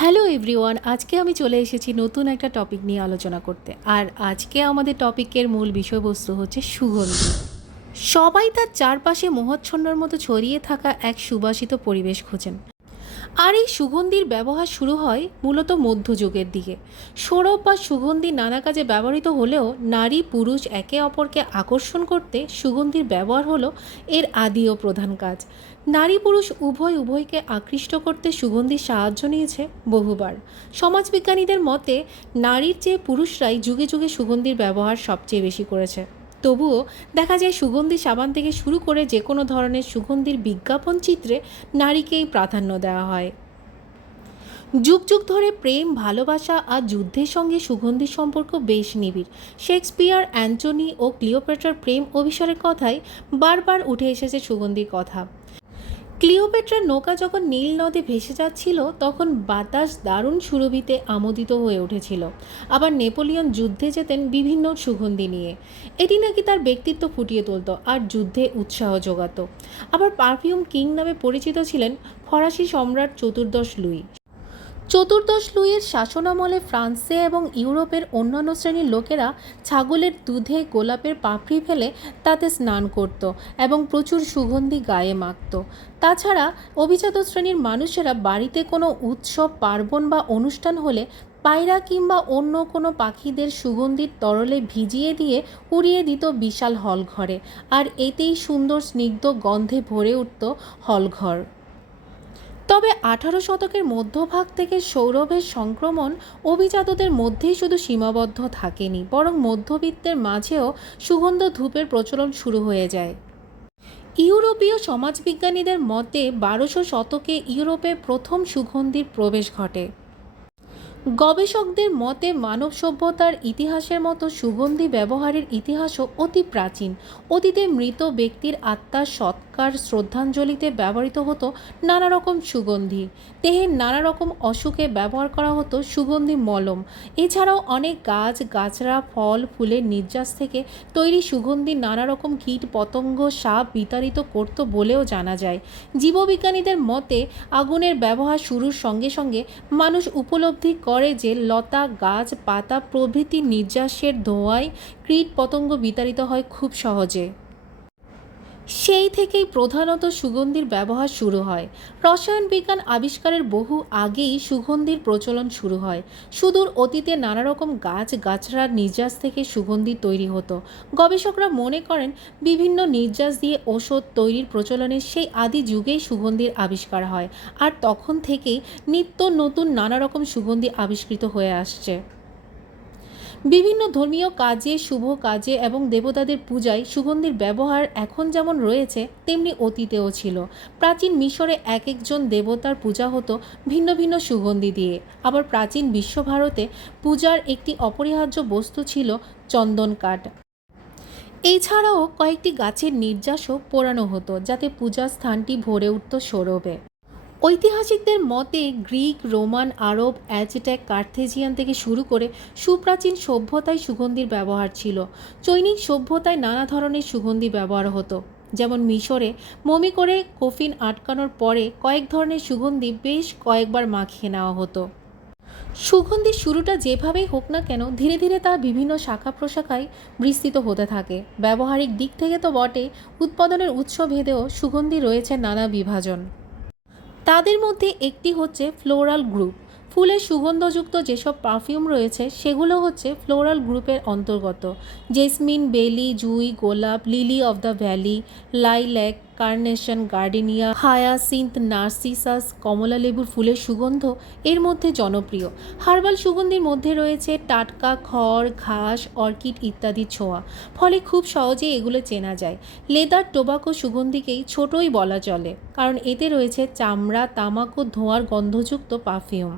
Hello everyone, আজকে আমি চলে এসেছি নতুন একটা টপিক নিয়ে আলোচনা করতে। আর আজকে আমাদের টপিকের মূল বিষয়বস্তু হচ্ছে সুগন্ধি। সবাই তার চারপাশে মোহচ্ছন্নের মতো ছড়িয়ে থাকা এক সুবাসিত পরিবেশ খোঁজেন। আর এই সুগন্ধির ব্যবহার শুরু হয় মূলত মধ্যযুগের দিকে। সৌরভ বা সুগন্ধি নানা কাজে ব্যবহৃত হলেও নারী পুরুষ একে অপরকে আকর্ষণ করতে সুগন্ধির ব্যবহার হলো এর আদি ও প্রধান কাজ। নারী পুরুষ উভয়কে আকৃষ্ট করতে সুগন্ধির সাহায্য নিয়েছে বহুবার। সমাজবিজ্ঞানীদের মতে নারীর চেয়ে পুরুষরাই যুগে যুগে সুগন্ধির ব্যবহার সবচেয়ে বেশি করেছে। তবুও দেখা যায় সুগন্ধি সাবান থেকে শুরু করে যে কোনো ধরনের সুগন্ধির বিজ্ঞাপন চিত্রে নারীকেই প্রাধান্য দেওয়া হয়। যুগ যুগ ধরে প্রেম, ভালোবাসা আর যুদ্ধের সঙ্গে সুগন্ধির সম্পর্ক বেশ নিবিড়। শেক্সপিয়ার, অ্যান্টনি ও ক্লিওপেট্রার প্রেম অভিসারের কথায় বারবার উঠে এসেছে সুগন্ধির কথা। ক্লিওপেট্রার নৌকা যখন নীল নদে ভেসে যাচ্ছিল তখন বাতাস দারুণ সুরভিতে আমোদিত হয়ে উঠেছিল। আবার নেপোলিয়ন যুদ্ধে যেতেন বিভিন্ন সুগন্ধি নিয়ে। এটি নাকি তার ব্যক্তিত্ব ফুটিয়ে তুলত আর যুদ্ধে উৎসাহ যোগাত। আবার পারফিউম কিং নামে পরিচিত ছিলেন ফরাসি সম্রাট চতুর্দশ লুইয়ের শাসনামলে ফ্রান্সে এবং ইউরোপের অন্যান্য শ্রেণীর লোকেরা ছাগলের দুধে গোলাপের পাপড়ি ফেলে তাতে স্নান করত এবং প্রচুর সুগন্ধি গায়ে মাখত। তাছাড়া অভিজাত শ্রেণীর মানুষেরা বাড়িতে কোনো উৎসব, পার্বণ বা অনুষ্ঠান হলে পায়রা কিংবা অন্য কোনো পাখিদের সুগন্ধির তরলে ভিজিয়ে দিয়ে উড়িয়ে দিত বিশাল হলঘরে, আর এতেই সুন্দর স্নিগ্ধ গন্ধে ভরে উঠত হলঘর। তবে 18 শতকের মধ্যভাগ থেকে সৌরভের সংক্রমণ অভিজাতদের মধ্যেই শুধু সীমাবদ্ধ থাকেনি, বরং মধ্যবিত্তের মাঝেও সুগন্ধ ধূপের প্রচলন শুরু হয়ে যায়। ইউরোপীয় সমাজবিজ্ঞানীদের মতে 1200 শতকে ইউরোপে প্রথম সুগন্ধির প্রবেশ ঘটে। গবেষকদের মতে মানব সভ্যতার ইতিহাসের মতো সুগন্ধি ব্যবহারের ইতিহাসও অতি প্রাচীন। অতীতে মৃত ব্যক্তির আত্মার সৎকার, শ্রদ্ধাঞ্জলিতে ব্যবহৃত হতো নানা রকম সুগন্ধি। দেহের নানা রকম অসুখে ব্যবহার করা হতো সুগন্ধি মলম। এছাড়াও অনেক গাছ গাছড়া, ফল ফুলের নির্যাস থেকে তৈরি সুগন্ধি নানা রকম কীট পতঙ্গ, সাপ বিতাড়িত করত বলেও জানা যায়। জীববিজ্ঞানীদের মতে আগুনের ব্যবহার শুরুর সঙ্গে সঙ্গে মানুষ উপলব্ধি করে যে লতা, গাছ, পাতা প্রভৃতি নির্যাসের ধোঁয়ায় কীট পতঙ্গ বিতাড়িত হয় খুব সহজে। সেই থেকেই প্রধানত সুগন্ধির ব্যবহার শুরু হয়। রসায়ন বিজ্ঞান আবিষ্কারের বহু আগেই সুগন্ধির প্রচলন শুরু হয়। সুদূর অতীতে নানা রকম গাছ গাছড়ার নির্যাস থেকে সুগন্ধি তৈরি হতো। গবেষকরা মনে করেন বিভিন্ন নির্যাস দিয়ে ওষুধ তৈরির প্রচলনের সেই আদি যুগেই সুগন্ধির আবিষ্কার হয়, আর তখন থেকেই নিত্য নতুন নানা রকম সুগন্ধি আবিষ্কৃত হয়ে আসছে। বিভিন্ন ধর্মীয় কাজে, শুভ কাজে এবং দেবতাদের পূজায় সুগন্ধির ব্যবহার এখন যেমন রয়েছে তেমনি অতীতেও ছিল। প্রাচীন মিশরে এক একজন দেবতার পূজা হতো ভিন্ন ভিন্ন সুগন্ধি দিয়ে। আবার প্রাচীন বিশ্বভারতে পূজার একটি অপরিহার্য বস্তু ছিল চন্দন কাঠ। এছাড়াও কয়েকটি গাছের নির্যাসও পোড়ানো হতো যাতে পূজার স্থানটি ভরে উঠত সৌরভে। ঐতিহাসিকদের মতে গ্রিক, রোমান, আরব, অ্যাজটেক, কার্থেজিয়ান থেকে শুরু করে সুপ্রাচীন সভ্যতায় সুগন্ধির ব্যবহার ছিল। চৈনিক সভ্যতায় নানা ধরনের সুগন্ধি ব্যবহার হতো। যেমন মিশরে মমি করে কফিন আটকানোর পরে কয়েক ধরনের সুগন্ধি বেশ কয়েকবার মাখিয়ে নেওয়া হতো। সুগন্ধির শুরুটা যেভাবেই হোক না কেন ধীরে ধীরে তা বিভিন্ন শাখা প্রশাখায় বিস্তৃত হতে থাকে। ব্যবহারিক দিক থেকে তো বটে, উৎপাদনের উৎস ভেদেও সুগন্ধি রয়েছে নানা বিভাজন। তাদের মধ্যে একটি হচ্ছে ফ্লোরাল গ্রুপ। ফুলের সুগন্ধযুক্ত যেসব পারফিউম রয়েছে সেগুলো হচ্ছে ফ্লোরাল গ্রুপের অন্তর্গত। জেসমিন, বেলি, জুই, গোলাপ, lily of the valley, lilac, carnation, gardenia, hyacinth, narcissus, কমলা লেবুর ফুলের সুগন্ধ এর মধ্যে জনপ্রিয়। হার্বাল সুগন্ধির মধ্যে রয়েছে টাটকা খড়, ঘাস, অর্কিড ইত্যাদির ছোঁয়া, ফলে খুব সহজেই এগুলো চেনা যায়। লেদার, টোবাকো সুগন্ধিকেই ছোটই বলা চলে, কারণ এতে রয়েছে চামড়া, তামাক ও ধোঁয়ার গন্ধযুক্ত পারফিউম।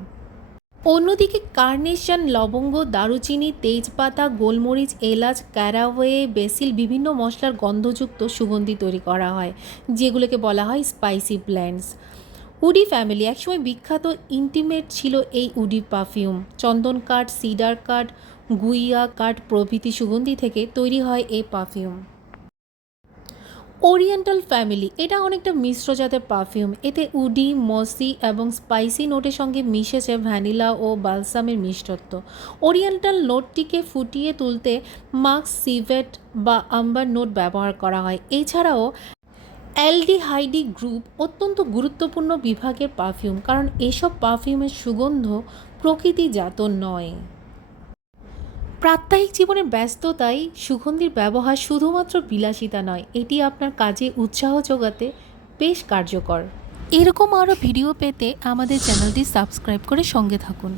অন্যদিকে কার্নেশন, লবঙ্গ, দারুচিনি, তেজপাতা, গোলমরিচ, এলাচ, ক্যারাওয়ে, বেসিল বিভিন্ন মশলার গন্ধযুক্ত সুগন্ধি তৈরি করা হয়, যেগুলোকে বলা হয় স্পাইসি ব্লেন্ডস। উডি ফ্যামিলি একসময় বিখ্যাত। ইন্টিমেট ছিল এই উডি পারফিউম। চন্দন কাঠ, সিডার কাঠ, গুইয়া কাঠ প্রভৃতি সুগন্ধি থেকে তৈরি হয় এই পারফিউম। ওরিয়েন্টাল ফ্যামিলি এটা অনেকটা মিশ্র জাতের পারফিউম। এতে উডি, মসি এবং স্পাইসি নোটের সঙ্গে মিশেছে ভ্যানিলা ও বালসামের মিষ্টত্ব। ওরিয়েন্টাল নোটটিকে ফুটিয়ে তুলতে মাস্ক, সিভেট বা আম্বার নোট ব্যবহার করা হয়। এছাড়াও অ্যালডিহাইডি গ্রুপ অত্যন্ত গুরুত্বপূর্ণ বিভাগের পারফিউম, কারণ এসব পারফিউমের সুগন্ধ প্রকৃতিজাত নয়। প্রাত্যহিক জীবনের ব্যস্ততায় সুগন্ধির ব্যবহার শুধুমাত্র বিলাসিতা নয়, এটি আপনার কাজে উৎসাহ যোগাতে বেশ কার্যকর। এরকম আরও ভিডিও পেতে আমাদের চ্যানেলটি সাবস্ক্রাইব করে সঙ্গে থাকুন।